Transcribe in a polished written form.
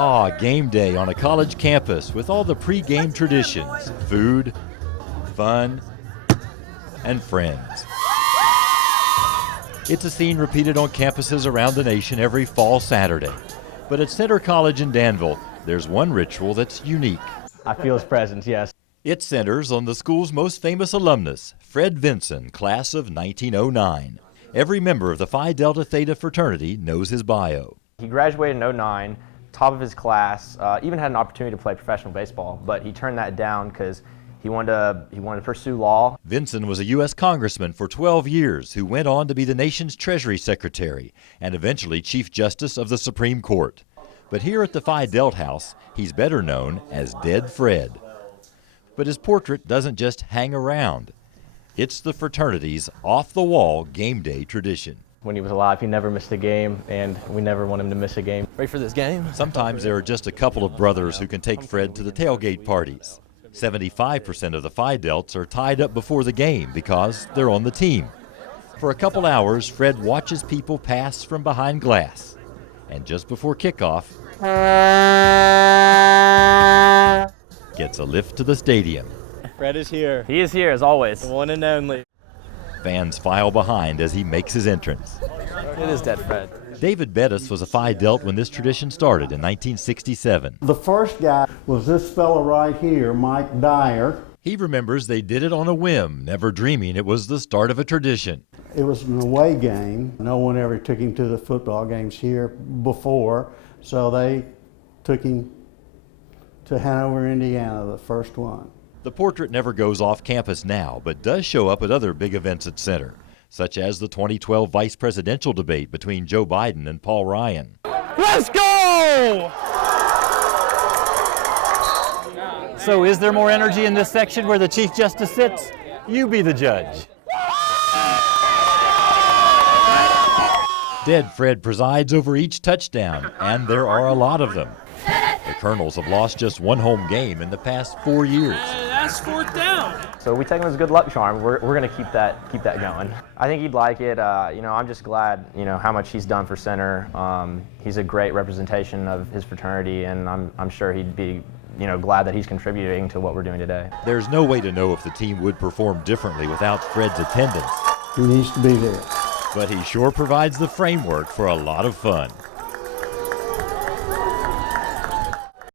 Ah, game day on a college campus with all the pre-game traditions, food, fun, and friends. It's a scene repeated on campuses around the nation every fall Saturday. But at Center College in Danville, there's one ritual that's unique. I feel his presence, yes. It centers on the school's most famous alumnus, Fred Vinson, class of 1909. Every member of the Phi Delta Theta fraternity knows his bio. He graduated in '09, top of his class, even had an opportunity to play professional baseball, but he turned that down because he wanted to pursue law. Vinson was a U.S. congressman for 12 years who went on to be the nation's Treasury Secretary and eventually Chief Justice of the Supreme Court. But here at the Phi Delta House, he's better known as Dead Fred. But his portrait doesn't just hang around. It's the fraternity's off-the-wall game day tradition. When he was alive, he never missed a game, and we never want him to miss a game. Ready for this game? Sometimes there are just a couple of brothers who can take Fred to the tailgate parties. 75% of the Phi Delts are tied up before the game because they're on the team. For a couple hours, Fred watches people pass from behind glass. And just before kickoff, gets a lift to the stadium. Fred is here. He is here, as always. The one and only. Fans file behind as he makes his entrance. It is Dead Fred. David Bettis was a Phi Delt when this tradition started in 1967. The first guy was this fella right here, Mike Dyer. He remembers they did it on a whim, never dreaming it was the start of a tradition. It was an away game. No one ever took him to the football games here before, so they took him to Hanover, Indiana, the first one. The portrait never goes off campus now, but does show up at other big events at Center, such as the 2012 vice presidential debate between Joe Biden and Paul Ryan. Let's go! So is there more energy in this section where the Chief Justice sits? You be the judge. Dead Fred presides over each touchdown, and there are a lot of them. The Colonels have lost just one home game in the past 4 years. That's fourth down. So we take him as a good luck charm. We're going to keep that going. I think he'd like it. I'm just glad, how much he's done for Center. He's a great representation of his fraternity, and I'm sure he'd be, glad that he's contributing to what we're doing today. There's no way to know if the team would perform differently without Fred's attendance. He needs to be there. But he sure provides the framework for a lot of fun.